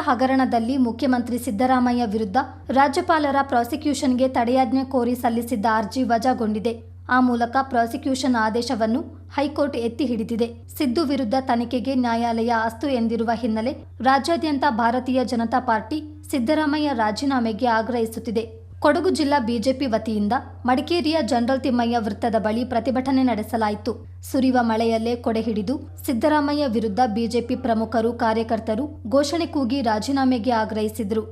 ಹಗರಣದಲ್ಲಿ ಮುಖ್ಯಮಂತ್ರಿ ಸಿದ್ದರಾಮಯ್ಯ ವಿರುದ್ಧ ರಾಜ್ಯಪಾಲರ ಪ್ರಾಸಿಕ್ಯೂಷನ್ಗೆ ತಡೆಯಾಜ್ಞೆ ಕೋರಿ ಸಲ್ಲಿಸಿದ್ದ ಅರ್ಜಿ ವಜಾಗೊಂಡಿದೆ. ಆ ಮೂಲಕ ಪ್ರಾಸಿಕ್ಯೂಷನ್ ಆದೇಶವನ್ನು ಹೈಕೋರ್ಟ್ ಎತ್ತಿ ಹಿಡಿದಿದೆ. ಸಿದ್ದು ವಿರುದ್ಧ ತನಿಖೆಗೆ ನ್ಯಾಯಾಲಯ ಅಸ್ತು ಎಂದಿರುವ ಹಿನ್ನೆಲೆ ರಾಜ್ಯಾದ್ಯಂತ ಭಾರತೀಯ ಜನತಾ ಪಾರ್ಟಿ ಸಿದ್ದರಾಮಯ್ಯ ರಾಜೀನಾಮೆಗೆ ಆಗ್ರಹಿಸುತ್ತಿದೆ. ಕೊಡಗು ಜಿಲ್ಲಾ ಬಿಜೆಪಿ ವತಿಯಿಂದ ಮಡಿಕೇರಿಯ ಜನರಲ್ ತಿಮ್ಮಯ್ಯ ವೃತ್ತದ ಬಳಿ ಪ್ರತಿಭಟನೆ ನಡೆಸಲಾಯಿತು ಸುರಿವ ಮಳೆಯಲ್ಲೇ ಕೊಡೆ ಹಿಡಿದು ಸಿದ್ದರಾಮಯ್ಯ ವಿರುದ್ಧ ಬಿಜೆಪಿ ಪ್ರಮುಖರು ಕಾರ್ಯಕರ್ತರು ಘೋಷಣೆ ಕೂಗಿ ರಾಜೀನಾಮೆಗೆ ಆಗ್ರಹಿಸಿದರು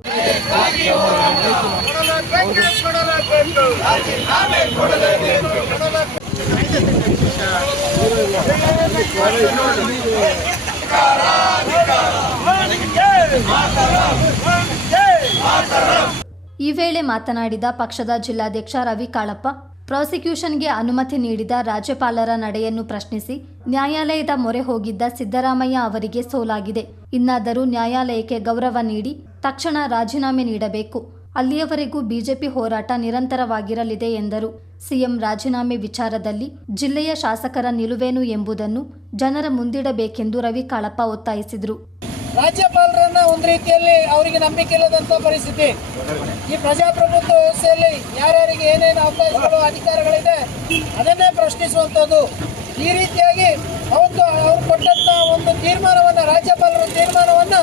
ಈ ವೇಳೆ ಮಾತನಾಡಿದ ಪಕ್ಷದ ಜಿಲ್ಲಾಧ್ಯಕ್ಷ ರವಿ ಕಾಳಪ್ಪ, ಪ್ರಾಸಿಕ್ಯೂಷನ್ಗೆ ಅನುಮತಿ ನೀಡಿದ ರಾಜ್ಯಪಾಲರ ನಡೆಯನ್ನು ಪ್ರಶ್ನಿಸಿ ನ್ಯಾಯಾಲಯದ ಮೊರೆ ಹೋಗಿದ್ದ ಸಿದ್ದರಾಮಯ್ಯ ಅವರಿಗೆ ಸೋಲಾಗಿದೆ. ಇನ್ನಾದರೂ ನ್ಯಾಯಾಲಯಕ್ಕೆ ಗೌರವ ನೀಡಿ ತಕ್ಷಣ ರಾಜೀನಾಮೆ ನೀಡಬೇಕು. ಅಲ್ಲಿಯವರೆಗೂ ಬಿಜೆಪಿ ಹೋರಾಟ ನಿರಂತರವಾಗಿರಲಿದೆ ಎಂದರು. ಸಿಎಂ ರಾಜೀನಾಮೆ ವಿಚಾರದಲ್ಲಿ ಜಿಲ್ಲೆಯ ಶಾಸಕರ ನಿಲುವೇನು ಎಂಬುದನ್ನು ಜನರ ಮುಂದಿಡಬೇಕೆಂದು ರವಿ ಕಾಳಪ್ಪ ಒತ್ತಾಯಿಸಿದರು. ರಾಜ್ಯಪಾಲರನ್ನ ಒಂದು ರೀತಿಯಲ್ಲಿ ಅವರಿಗೆ ನಂಬಿಕೆ ಇಲ್ಲದಂತ ಪರಿಸ್ಥಿತಿ. ಈ ಪ್ರಜಾಪ್ರಭುತ್ವ ವ್ಯವಸ್ಥೆಯಲ್ಲಿ ಯಾರ್ಯಾರಿಗೆ ಏನೇನು ಅವಕಾಶಗಳು, ಅಧಿಕಾರಗಳಿದೆ, ಅದನ್ನೇ ಪ್ರಶ್ನಿಸುವಂಥದ್ದು. ಈ ರೀತಿಯಾಗಿ ಅವತ್ತು ಅವ್ರು ಕೊಟ್ಟಂತ ಒಂದು ತೀರ್ಮಾನವನ್ನ, ರಾಜ್ಯಪಾಲರ ತೀರ್ಮಾನವನ್ನ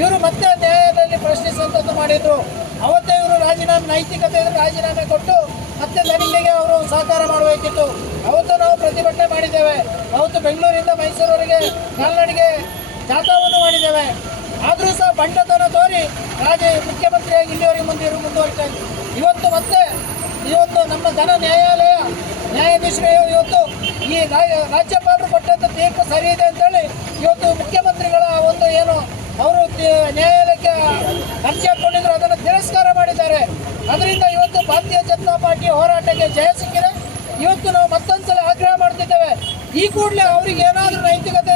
ಇವರು ಮತ್ತೆ ನ್ಯಾಯಾಲಯದಲ್ಲಿ ಪ್ರಶ್ನಿಸುವಂಥದ್ದು ಮಾಡಿದ್ರು. ಅವತ್ತೇ ಇವರು ರಾಜೀನಾಮೆ, ನೈತಿಕತೆ ರಾಜೀನಾಮೆ ಕೊಟ್ಟು ಮತ್ತೆ ತನಿಖೆಗೆ ಅವರು ಸಹಕಾರ ಮಾಡಬೇಕಿತ್ತು. ಅವತ್ತು ನಾವು ಪ್ರತಿಭಟನೆ ಮಾಡಿದ್ದೇವೆ. ಅವತ್ತು ಬೆಂಗಳೂರಿಂದ ಮೈಸೂರವರೆಗೆ, ಕಾಲ್ನಡಿಗೆ ಜಾಥಾವನ್ನು ಮಾಡಿದ್ದೇವೆ. ಆದರೂ ಸಹ ಬಂಡತನ ತೋರಿ ರಾಜ ಮುಖ್ಯಮಂತ್ರಿಯಾಗಿ ಇಲ್ಲಿವರೆಗೆ ಮುಂದೆ ಮುಂದುವರಿತಾ ಇವತ್ತು ಮತ್ತೆ ಇವತ್ತು ನಮ್ಮ ಜನ ನ್ಯಾಯಾಲಯ, ನ್ಯಾಯಾಧೀಶರು ಇವತ್ತು ಈ ರಾಜ್ಯಪಾಲರು ಕೊಟ್ಟಂತ ತೀರ್ಪು ಸರಿ ಇದೆ ಅಂತೇಳಿ ಇವತ್ತು ಮುಖ್ಯಮಂತ್ರಿಗಳ ಒಂದು ಏನು ಅವರು ನ್ಯಾಯಾಲಯಕ್ಕೆ ಅರ್ಜಿ ಹಾಕೊಂಡಿದ್ರು, ಅದನ್ನು ತಿರಸ್ಕಾರ ಮಾಡಿದ್ದಾರೆ. ಅದರಿಂದ ಇವತ್ತು ಭಾರತೀಯ ಜನತಾ ಪಾರ್ಟಿ ಹೋರಾಟಕ್ಕೆ ಜಯ ಸಿಕ್ಕಿದೆ. ಇವತ್ತು ನಾವು ಮತ್ತೊಂದ್ಸಲ ಆಗ್ರಹ ಮಾಡ್ತಿದ್ದೇವೆ. ಈ ಕೂಡಲೇ ಅವ್ರಿಗೆ ಏನಾದರೂ ನೈತಿಕತೆ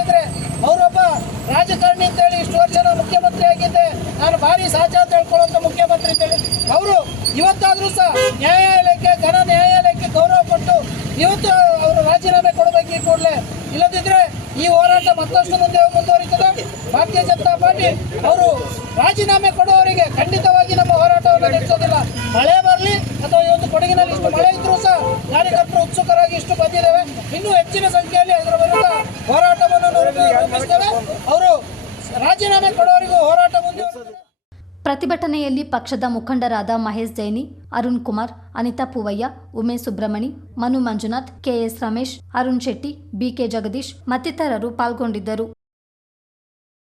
ರಾಜಕಾರಣಿ ಅಂತೇಳಿ ಇಷ್ಟು ವರ್ಷ ನಾನು ಮುಖ್ಯಮಂತ್ರಿ ಆಗಿದ್ದೆ. ನಾನು ಭಾರಿ ಸಾಧ್ಯ ಅಂತ ಹೇಳ್ಕೊಳ್ಳುವಂಥ ಮುಖ್ಯಮಂತ್ರಿ ಅಂತೇಳಿ. ಅವರು ಇವತ್ತಾದರೂ ಸಹ ನ್ಯಾಯಾಲಯಕ್ಕೆ, ಘನ ನ್ಯಾಯಾಲಯಕ್ಕೆ ಗೌರವ ಕೊಟ್ಟು ಇವತ್ತು ಅವರು ರಾಜೀನಾಮೆ ಕೊಡಬೇಕು ಈ ಕೂಡಲೇ. ಇಲ್ಲದಿದ್ರೆ ಈ ಹೋರಾಟ ಮತ್ತಷ್ಟು ಮುಂದೆ ಮುಂದುವರಿತದೆ. ಭಾರತೀಯ ಜನತಾ ಪಾರ್ಟಿ ಅವರು ರಾಜೀನಾಮೆ ಕೊಡುವವರಿಗೆ ಖಂಡಿತವಾಗಿ ನಮ್ಮ ಹೋರಾಟವನ್ನು ನಡೆಸೋದಿಲ್ಲ. ಮಳೆ ಬರಲಿ ಅಥವಾ ಇವತ್ತು ಕೊಡಗಿನಲ್ಲಿ ಇಷ್ಟು ಮಳೆ ಇದ್ರೂ ಸಹ ಕಾರ್ಯಕರ್ತರು ಉತ್ಸುಕರಾಗಿ ಇಷ್ಟು ಬಂದಿದ್ದೇವೆ. ಇನ್ನೂ ಹೆಚ್ಚಿನ ಸಂಖ್ಯೆಯಲ್ಲಿ ಅವರು ರಾಜೀನಾಮೆ ಕೊಡೋರಿಗೂ ಹೋರಾಟ ಪ್ರತಿಭಟನೆಯಲ್ಲಿ ಪಕ್ಷದ ಮುಖಂಡರಾದ ಮಹೇಶ್ ಜೈನಿ, ಅರುಣ್ ಕುಮಾರ್, ಅನಿತಾ ಪೂವಯ್ಯ, ಉಮೇಶ್ ಸುಬ್ರಹ್ಮಣಿ, ಮನು ಮಂಜುನಾಥ್, ಕೆಎಸ್ ರಮೇಶ್, ಅರುಣ್ ಶೆಟ್ಟಿ, ಬಿಕೆ ಜಗದೀಶ್ ಮತ್ತಿತರರು ಪಾಲ್ಗೊಂಡಿದ್ದರು.